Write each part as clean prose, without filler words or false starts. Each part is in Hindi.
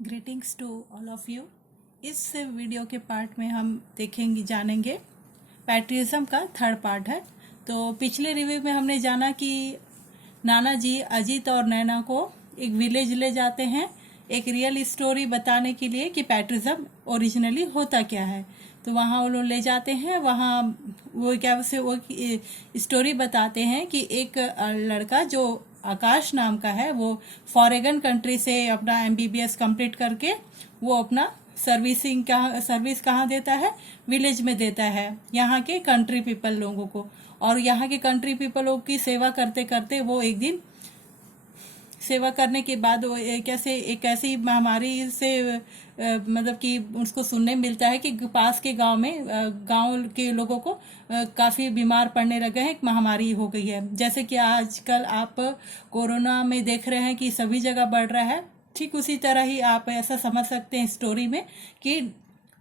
Greetings to all of you. इस वीडियो के पार्ट में हम देखेंगे जानेंगे पैट्रियज्म का थर्ड पार्ट है। तो पिछले रिव्यू में हमने जाना कि नाना जी अजीत और नैना को एक विलेज ले जाते हैं एक रियल स्टोरी बताने के लिए कि पैट्रियज्म ओरिजिनली होता क्या है। तो वहाँ वो लोग ले जाते हैं, वहाँ वो क्या से वो स्टोरी बताते हैं कि एक लड़का जो आकाश नाम का है वो फॉरेन कंट्री से अपना एमबीबीएस कंप्लीट करके वो अपना सर्विस कहाँ देता है, विलेज में देता है यहाँ के कंट्री पीपल लोगों को। और यहाँ के कंट्री पीपल लोगों की सेवा करते करते वो एक दिन सेवा करने के बाद वो एक ऐसी महामारी से मतलब कि उसको सुनने मिलता है कि पास के गांव में गांव के लोगों को काफ़ी बीमार पड़ने लगे हैं, एक महामारी हो गई है। जैसे कि आजकल आप कोरोना में देख रहे हैं कि सभी जगह बढ़ रहा है, ठीक उसी तरह ही आप ऐसा समझ सकते हैं स्टोरी में कि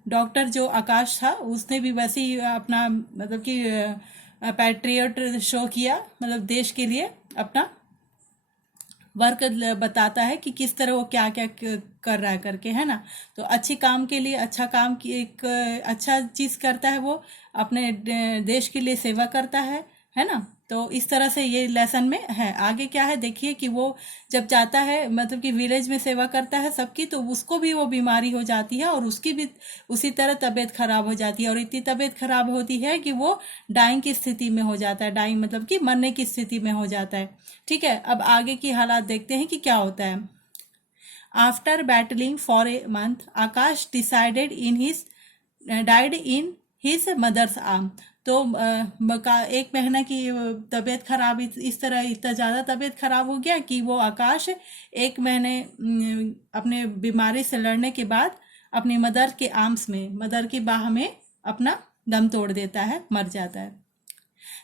डॉक्टर जो आकाश था उसने भी वैसे ही अपना मतलब कि पैट्रियट शो किया, मतलब देश के लिए अपना वर्क बताता है कि किस तरह वो क्या क्या कर रहा है करके, है ना। तो अच्छी काम के लिए अच्छा काम की एक अच्छा चीज़ करता है, वो अपने देश के लिए सेवा करता है ना। तो इस तरह से ये लेसन में है। आगे क्या है देखिए कि वो जब जाता है मतलब कि विलेज में सेवा करता है सबकी, तो उसको भी वो बीमारी हो जाती है और उसकी भी उसी तरह तबीयत खराब हो जाती है और इतनी तबीयत खराब होती है कि वो डाइंग की स्थिति में हो जाता है, डाइंग मतलब कि मरने की स्थिति में हो जाता है। ठीक है, अब आगे की हालात देखते हैं कि क्या होता है। After battling for a month Aakash decided in his died in his mother's arm. तो एक महीना की तबीयत खराब, इस तरह इतना ज़्यादा तबीयत खराब हो गया कि वो आकाश एक महीने अपने बीमारी से लड़ने के बाद अपनी मदर के आर्म्स में, मदर की बाह में अपना दम तोड़ देता है, मर जाता है।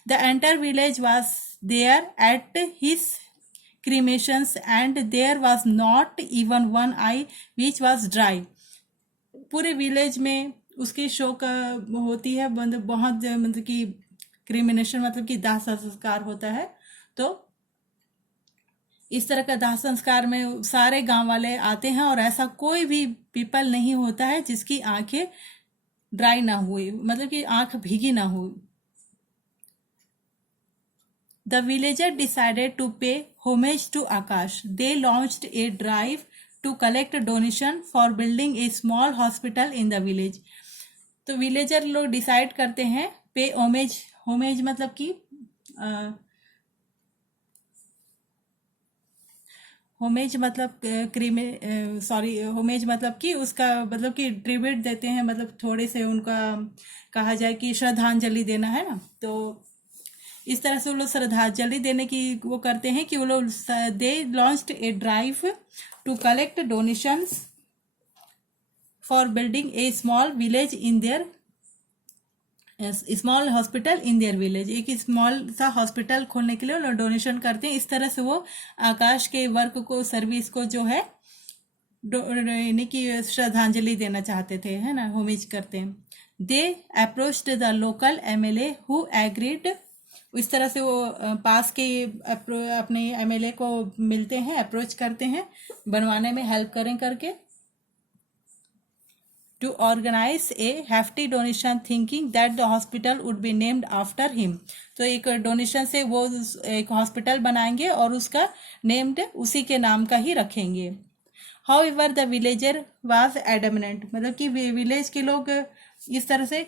The entire village was there at his cremations and there was not even one eye which was dry। पूरे विलेज में उसकी शोक होती है, मतलब बहुत मतलब कि क्रिमिनेशन मतलब कि दाह संस्कार होता है। तो इस तरह का दाह संस्कार में सारे गांव वाले आते हैं और ऐसा कोई भी पीपल नहीं होता है जिसकी आंखें ड्राई ना हुई, मतलब कि आंख भीगी ना हुई। The villager decided to pay homage to Akash. They launched a drive to collect donation for building a small hospital in the village। तो विलेजर लोग डिसाइड करते हैं पे होमेज, होमेज मतलब कि होमेज मतलब होमेज मतलब कि उसका मतलब कि ट्रिब्यूट देते हैं, मतलब थोड़े से उनका कहा जाए कि श्रद्धांजलि देना, है ना। तो इस तरह से वो लोग श्रद्धांजलि देने की वो करते हैं कि वो लोग they launched a drive to collect donations for building a small village in their small hospital in their village. एक स्मॉल सा हॉस्पिटल खोलने के लिए वो डोनेशन करते हैं। इस तरह से वो आकाश के वर्क को, सर्विस को जो है यानी कि श्रद्धांजलि देना चाहते थे, है ना, होमेज करते हैं। They approached the local MLA who agreed. इस तरह से वो पास के अपने एमएलए को मिलते हैं, अप्रोच करते हैं बनवाने में हेल्प करें करके। To organise a hefty donation thinking that the hospital would be named after him. तो एक डोनेशन से वो एक हॉस्पिटल बनाएंगे और उसका नेम्ड उसी के नाम का ही रखेंगे। हाउएवर द विलेजर वाज एडमनेंट, मतलब कि विलेज के लोग इस तरह से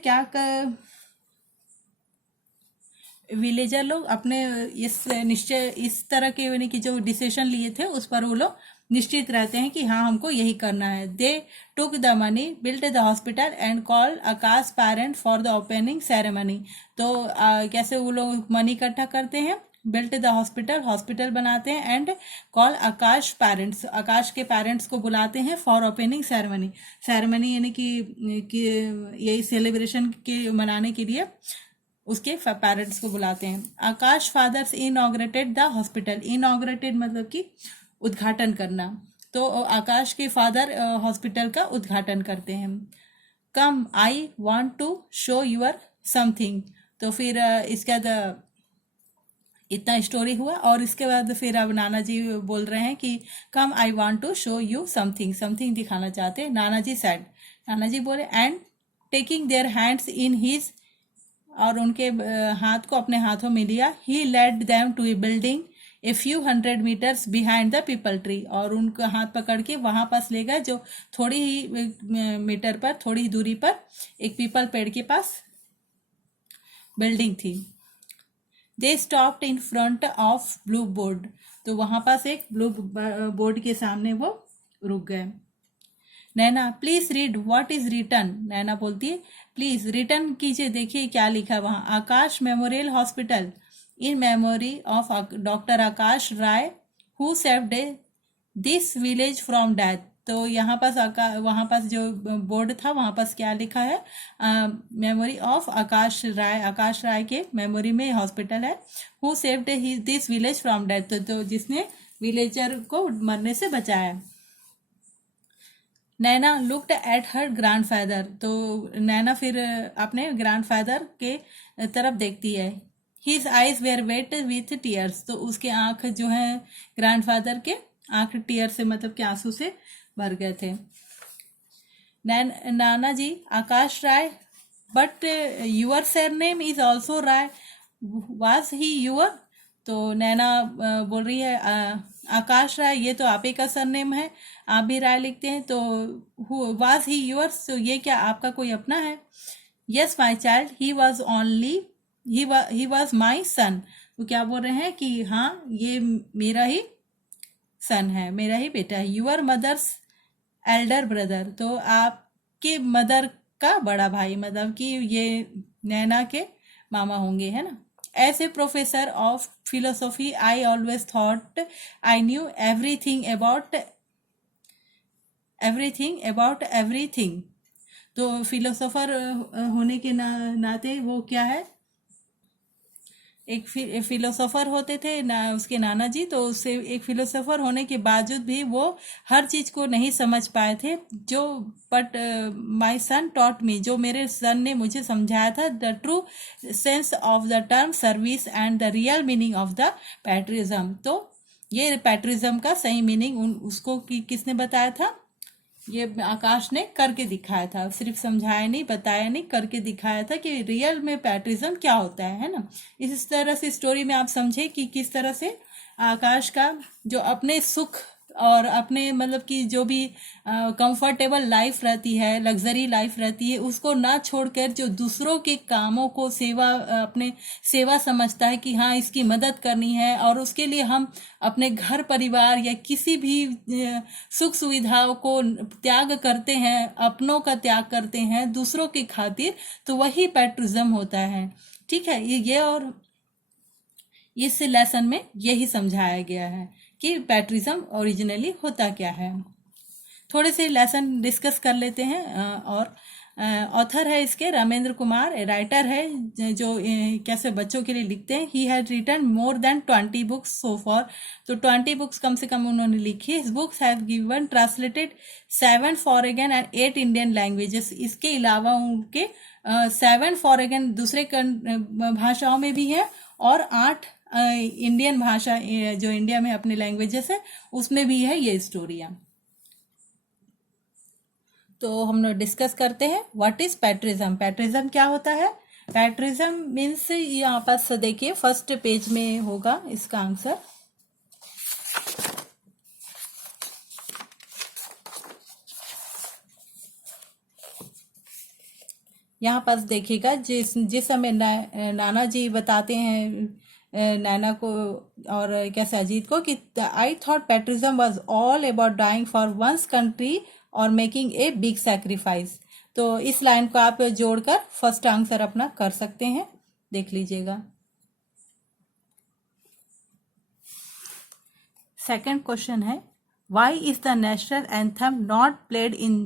विलेजर लोग अपने इस निश्चय इस तरह के यानी कि जो डिसीजन लिए थे उस पर वो लोग निश्चित रहते हैं कि हाँ हमको यही करना है। They took the money, built the hospital and call Akash parent for the opening ceremony. तो कैसे वो लोग मनी इकट्ठा करते हैं, बिल्ट द हॉस्पिटल, हॉस्पिटल बनाते हैं, एंड कॉल आकाश पेरेंट्स, आकाश के पेरेंट्स को बुलाते हैं फॉर ओपनिंग सेरेमनी। सेरेमनी यानी कि यही सेलिब्रेशन के मनाने के लिए उसके पेरेंट्स को बुलाते हैं। Akash fathers inaugurated the hospital. Inaugurated मतलब कि उद्घाटन करना। तो आकाश के फादर हॉस्पिटल का उद्घाटन करते हैं। Come I want to show your something. तो फिर इसके बाद इतना स्टोरी हुआ। और इसके बाद फिर अब नाना जी बोल रहे हैं कि come I want to show you something, something दिखाना चाहते हैं। नाना जी सेड, नाना जी बोले and taking their hands in his, और उनके हाथ को अपने हाथों में लिया। He led them to a building a few 100 meters behind the peepal tree, और उनका हाथ पकड़ के वहां पास ले गए जो थोड़ी ही मीटर पर, थोड़ी ही दूरी पर एक पीपल पेड़ के पास बिल्डिंग थी। They stopped in front of blue board, तो वहां पास एक ब्लू बोर्ड के सामने वो रुक गए। Naina please read what is written, Naina बोलती है प्लीज रिटन कीजिए, देखिए क्या लिखा वहां। Akash memorial hospital in memory of doctor Akash Rai who saved this village from death. तो यहाँ पास वहाँ पास जो बोर्ड था वहाँ पास क्या लिखा है, मेमोरी ऑफ आकाश राय, आकाश राय के मेमोरी में हॉस्पिटल है। Who saved this village from death, तो जिसने विलेजर को मरने से बचाया। Naina looked at her grandfather, तो नैना फिर अपने ग्रैंडफादर के तरफ देखती है। हिज आइज वेयर वेट विथ टीयर्स, तो उसके आंख जो है ग्रैंडफादर के आंख टीयर से मतलब के आंसू से भर गए थे। नाना ji Akash Rai, but your surname is also Rai, was he your, तो नैना बोल रही है आकाश राय ये तो आप ही का सरनेम है, आप भी राय लिखते हैं, तो वाज ही यूअर्स, तो ये क्या आपका कोई अपना है। Yes my child he was only he was my son, वो क्या बोल रहे हैं कि हाँ ये मेरा ही सन है, मेरा ही बेटा है। यूर मदर्स एल्डर ब्रदर, तो आपके मदर का बड़ा भाई, मतलब कि ये नैना के मामा होंगे, है ना। As a professor of philosophy I always thought I knew everything about everything, तो फिलोसोफर होने के नाते वो क्या है, एक फिलोसोफर होते थे ना उसके नाना जी, तो उससे एक फिलोसोफर होने के बावजूद भी वो हर चीज को नहीं समझ पाए थे, जो but my son taught me, जो मेरे सन ने मुझे समझाया था, the true sense of the term service and the real meaning of the patriotism. तो ये पैट्रिज्म का सही मीनिंग उसको किसने बताया था, ये आकाश ने करके दिखाया था, सिर्फ समझाया नहीं, बताया नहीं, करके दिखाया था कि रियल में पैट्रिज्म क्या होता है ना। इस तरह से स्टोरी में आप समझे कि किस तरह से आकाश का जो अपने सुख और अपने मतलब कि जो भी कंफर्टेबल लाइफ रहती है, लग्जरी लाइफ रहती है, उसको ना छोड़कर जो दूसरों के कामों को सेवा, अपने सेवा समझता है कि हाँ इसकी मदद करनी है, और उसके लिए हम अपने घर परिवार या किसी भी सुख सुविधाओं को त्याग करते हैं, अपनों का त्याग करते हैं दूसरों की खातिर, तो वही पैट्रिज्म होता है। ठीक है, ये और इस लेसन में यही समझाया गया है कि पैट्रिज्म ओरिजिनली होता क्या है। थोड़े से लेसन डिस्कस कर लेते हैं। और ऑथर है इसके रामेंद्र कुमार, राइटर है जो कैसे बच्चों के लिए लिखते हैं। He had written more than 20 books so far, तो 20 बुक्स कम से कम उन्होंने लिखी। His books have given translated 7 foreign and 8 Indian languages, इसके अलावा उनके 7 फॉरेन दूसरे भाषाओं में भी है, और 8 इंडियन भाषा जो इंडिया में अपने लैंग्वेजेस है उसमें भी है ये स्टोरियां। तो हम लोग डिस्कस करते हैं व्हाट इज पैट्रिज्म। पैट्रिज्म क्या होता है, पैट्रिज्म मीन्स, यहाँ पास देखिए फर्स्ट पेज में होगा इसका आंसर। यहाँ पास देखिएगा, जिस समय नाना जी बताते हैं नैना को और कैसे अजीत को कि I thought patriotism was all about dying for one's country और मेकिंग ए बिग सैक्रिफाइस। तो इस लाइन को आप जोड़कर फर्स्ट आंसर अपना कर सकते हैं, देख लीजिएगा। सेकंड क्वेश्चन है, why is the national anthem not played in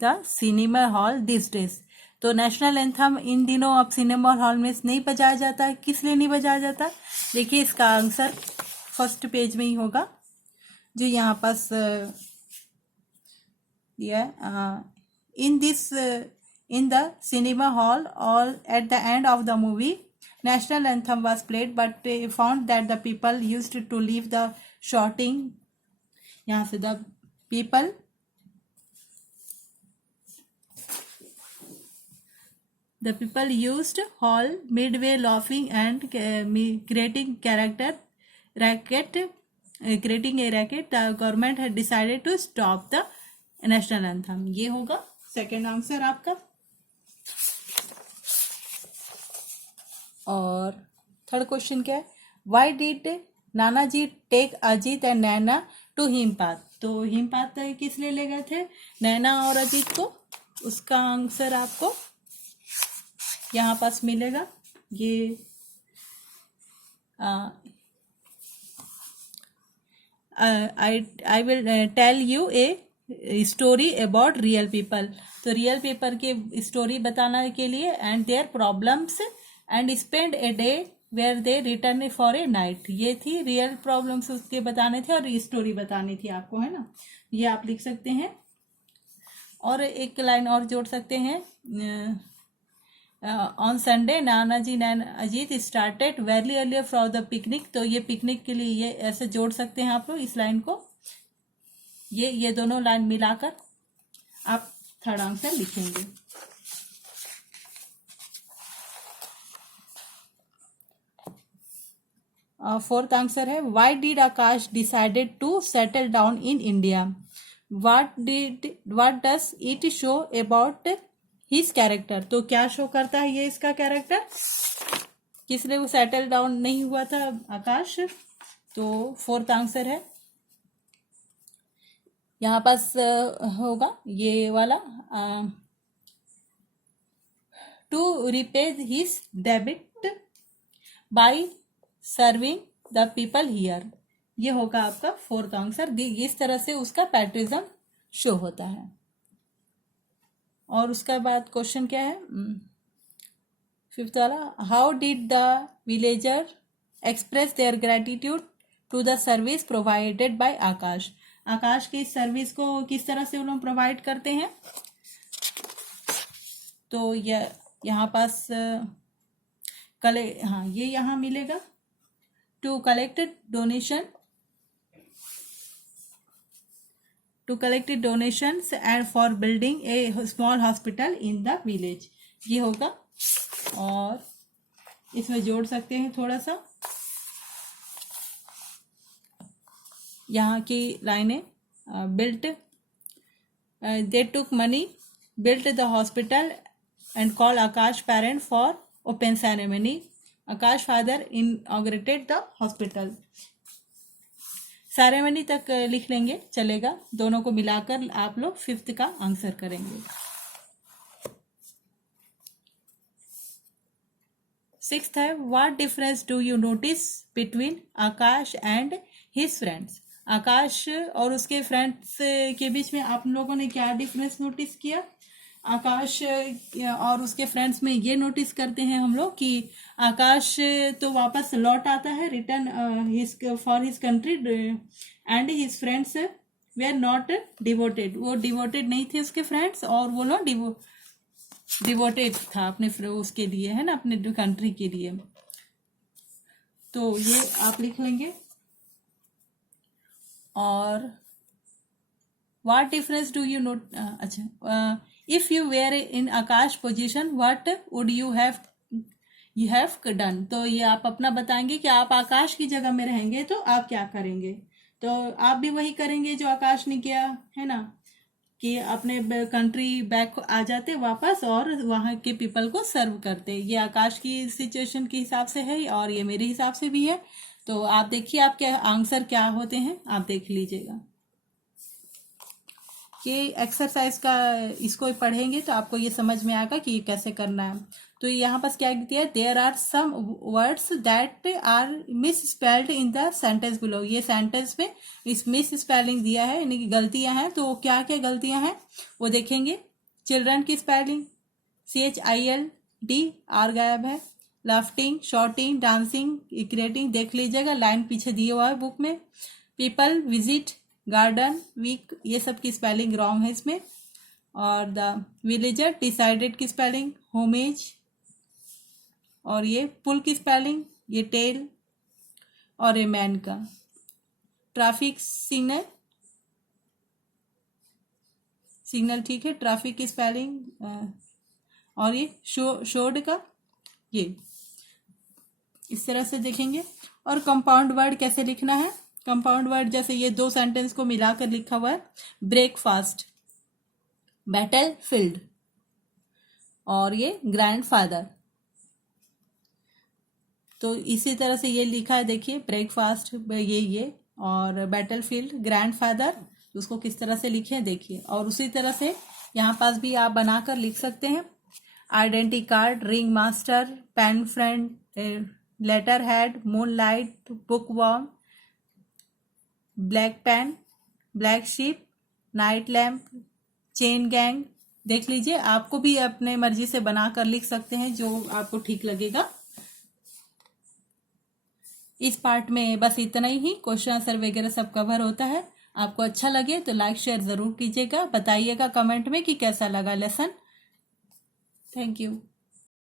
the cinema hall this days. तो नेशनल एंथम इन दिनों अब सिनेमा हॉल में नहीं बजाया जाता है, किस लिए नहीं बजाया जाता है। देखिए इसका आंसर फर्स्ट पेज में ही होगा, जो यहाँ पास दिया इन द सिनेमा हॉल और at the end of the movie national anthem was played, but found that the people used to leave the shouting. यहाँ से the people used hall midway laughing and creating creating a racket. The government had decided to stop the national anthem. ये होगा सेकेंड आंसर आपका. और थर्ड क्वेश्चन क्या है? वाई डिड नाना ji take Ajit and Naina to हिमपात? तो हिमपात किस लिए ले गए थे? नैना और अजीत को. उसका आंसर आपको यहाँ पास मिलेगा. ये I will tell you a story about real people. तो रियल पीपल की स्टोरी बताने के लिए and their problems and spend a day where they return for a night. ये थी रियल प्रॉब्लम्स उसके बताने थे और स्टोरी बतानी थी आपको, है ना. ये आप लिख सकते हैं. और एक लाइन और जोड़ सकते हैं. ऑन संडे नाना ji and Ajit started very earlier for the picnic. तो ये पिकनिक के लिए ये ऐसे जोड़ सकते हैं आप लोग इस लाइन को. ये दोनों लाइन मिलाकर आप थर्ड आंसर लिखेंगे. फोर्थ आंसर है why did Aakash decided to settle down in India? What does it show about his character? तो क्या शो करता है ये इसका कैरेक्टर? किस लिए वो सेटल डाउन नहीं हुआ था आकाश? तो फोर्थ आंसर है यहाँ पास होगा ये वाला. To repay his debit by serving the people here. ये होगा आपका फोर्थ आंसर. इस तरह से उसका पैट्रिज्म शो होता है. और उसके बाद क्वेश्चन क्या है? फिफ्थ वाला how did the villager express their gratitude to the service provided by Akash? Akash की सर्विस को किस तरह से उन लोग प्रोवाइड करते हैं? तो यहाँ पास ये यहाँ मिलेगा. To collect donations and for building a small hospital in the village. ये होगा. और इसमें जोड़ सकते हैं थोड़ा सा यहाँ की लाइनें. Built they took money built the hospital and call Akash parent for open ceremony. Akash father inaugurated the hospital. Ceremony तक लिख लेंगे चलेगा. दोनों को मिलाकर आप लोग फिफ्थ का आंसर करेंगे. सिक्स्थ है what difference do you notice between Akash and his friends? Akash और उसके फ्रेंड्स के बीच में आप लोगों ने क्या डिफरेंस नोटिस किया? आकाश और उसके फ्रेंड्स में ये नोटिस करते हैं हम लोग कि आकाश तो वापस लौट आता है return for his country and his friends they are not devoted. वो डिवोटेड नहीं थे उसके फ्रेंड्स और वो लोग डिवोटेड था अपने उसके लिए, है ना, अपने कंट्री के लिए. तो ये आप लिख लेंगे. और what difference do you note? अच्छा, if you were in Akash position what would you have done? तो ये आप अपना बताएंगे कि आप आकाश की जगह में रहेंगे तो आप क्या करेंगे. तो आप भी वही करेंगे जो आकाश ने किया, है ना, कि अपने कंट्री बैक आ जाते वापस और वहाँ के पीपल को सर्व करते. ये आकाश की सिचुएशन के हिसाब से है और ये मेरे हिसाब से भी है. तो आप देखिए आपके आंसर क्या होते हैं, आप देख लीजिएगा. कि एक्सरसाइज का इसको पढ़ेंगे तो आपको ये समझ में आएगा कि ये कैसे करना है. तो यहाँ पास क्या दिया है? There are some words that are misspelled in the sentence below. ये सेंटेंस में इस मिस स्पेलिंग दिया है, यानी कि गलतियां हैं. तो क्या क्या गलतियां हैं वो देखेंगे. चिल्ड्रन की स्पेलिंग CHILD, आर गायब है. लाफ्टिंग, शॉटिंग, डांसिंग, क्रिएटिंग देख लीजिएगा, लाइन पीछे दिया हुआ है बुक में. पीपल, विजिट, गार्डन, वीक, ये सब की स्पेलिंग रॉन्ग है इसमें. और द विलेजर डिसाइडेड की स्पेलिंग होमेज. और ये पुल की स्पेलिंग, ये टेल, और ये मैन का। ट्रैफिक सिग्नल, सिग्नल ठीक है, ट्रैफिक की स्पेलिंग, और ये शोड का, ये इस तरह से देखेंगे। और कंपाउंड वर्ड कैसे लिखना है, कंपाउंड वर्ड जैसे ये दो सेंटेंस को मिलाकर लिखा हुआ है, ब्रेकफास्ट, बैटल फील्ड, और ये ग्रैंडफादर। तो इसी तरह से ये लिखा है, देखिए ब्रेकफास्ट ये और बैटल फील्ड, ग्रैंडफादर, उसको किस तरह से लिखे देखिए। और उसी तरह से यहाँ पास भी आप बनाकर लिख सकते हैं, identity card, ring master, pen friend, letter head, moonlight, bookworm, black pen, black sheep, night lamp, chain gang. देख लीजिए, आपको भी अपने मर्जी से बनाकर लिख सकते हैं जो आपको ठीक लगेगा। इस पार्ट में बस इतना ही, क्वेश्चन आंसर वगैरह सब कवर होता है। आपको अच्छा लगे तो लाइक शेयर जरूर कीजिएगा, बताइएगा कमेंट में कि कैसा लगा लेसन। Thank you.